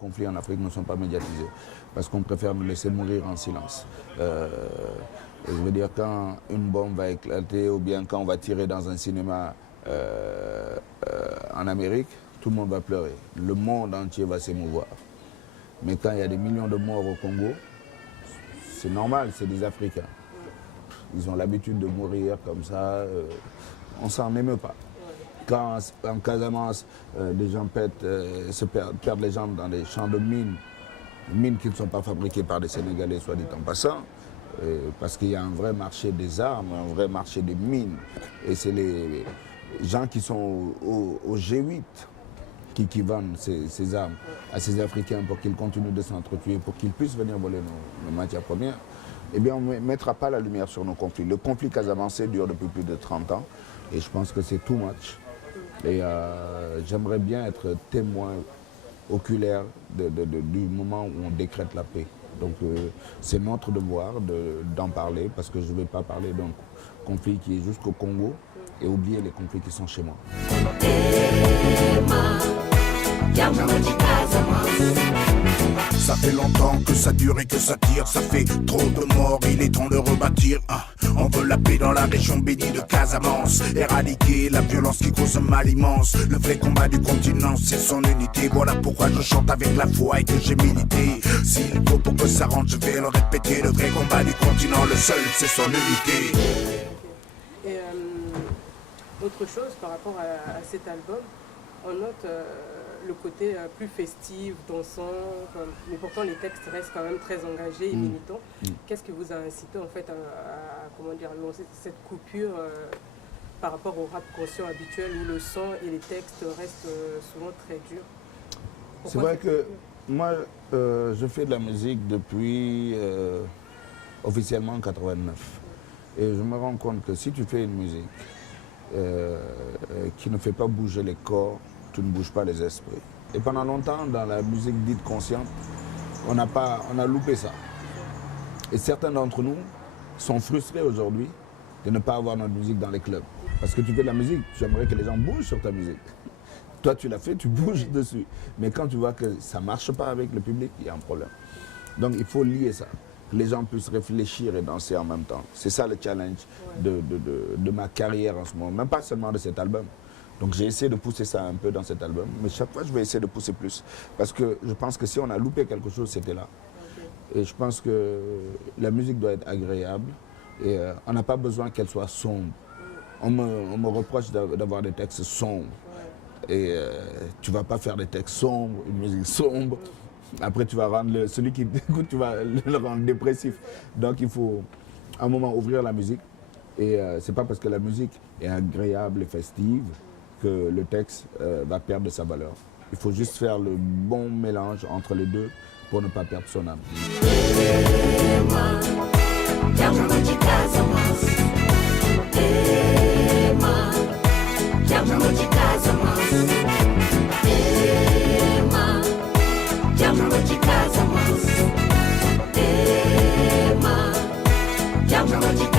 conflits en Afrique ne sont pas médiatisés, parce qu'on préfère nous laisser mourir en silence. Je veux dire, quand une bombe va éclater ou bien quand on va tirer dans un cinéma en Amérique, tout le monde va pleurer. Le monde entier va s'émouvoir. Mais quand il y a des millions de morts au Congo, c'est normal, c'est des Africains. Ils ont l'habitude de mourir comme ça, on s'en émeut pas. Quand en Casamance, des gens perdent les jambes dans des champs de mines qui ne sont pas fabriquées par des Sénégalais, soit dit en passant, parce qu'il y a un vrai marché des armes, un vrai marché des mines. Et c'est les gens qui sont au G8 qui vendent ces armes à ces Africains pour qu'ils continuent de s'entretuer, pour qu'ils puissent venir voler nos matières premières. Eh bien, on ne mettra pas la lumière sur nos conflits. Le conflit casamançais dure depuis plus de 30 ans et je pense que c'est too much. Et j'aimerais bien être témoin oculaire du moment où on décrète la paix. Donc c'est notre devoir d'en parler parce que je ne vais pas parler d'un conflit qui est jusqu'au Congo et oublier les conflits qui sont chez moi. Ça fait longtemps que ça dure et que ça tire, ça fait trop de morts, il est temps de rebâtir. On veut la paix dans la région bénie de Casamance, éradiquer la violence qui cause un mal immense. Le vrai combat du continent, c'est son unité. Voilà pourquoi je chante avec la foi et que j'ai milité. S'il faut pour que ça rentre, je vais le répéter. Le vrai combat du continent, le seul, c'est son unité. Et autre chose par rapport à cet album, on note le côté plus festif, dansant, mais pourtant les textes restent quand même très engagés et militants. Qu'est-ce qui vous a incité en fait à lancer cette coupure par rapport au rap conscient habituel où le son et les textes restent souvent très durs? C'est vrai que moi, je fais de la musique depuis officiellement 89. Et je me rends compte que si tu fais une musique qui ne fait pas bouger les corps, tu ne bouges pas les esprits. Et pendant longtemps, dans la musique dite consciente, on a loupé ça. Et certains d'entre nous sont frustrés aujourd'hui de ne pas avoir notre musique dans les clubs. Parce que tu fais de la musique, tu aimerais que les gens bougent sur ta musique. Toi, tu l'as fait, tu bouges dessus. Mais quand tu vois que ça ne marche pas avec le public, il y a un problème. Donc il faut lier ça. Que les gens puissent réfléchir et danser en même temps. C'est ça le challenge de ma carrière en ce moment. Même pas seulement de cet album. Donc j'ai essayé de pousser ça un peu dans cet album, mais chaque fois je vais essayer de pousser plus. Parce que je pense que si on a loupé quelque chose, c'était là. Et je pense que la musique doit être agréable et on n'a pas besoin qu'elle soit sombre. On me reproche d'avoir des textes sombres. Et tu ne vas pas faire des textes sombres, une musique sombre. Après tu vas rendre celui qui écoute, tu vas le rendre dépressif. Donc il faut à un moment ouvrir la musique. Et c'est pas parce que la musique est agréable et festive que le texte va perdre sa valeur. Il faut juste faire le bon mélange entre les deux pour ne pas perdre son âme. Diamond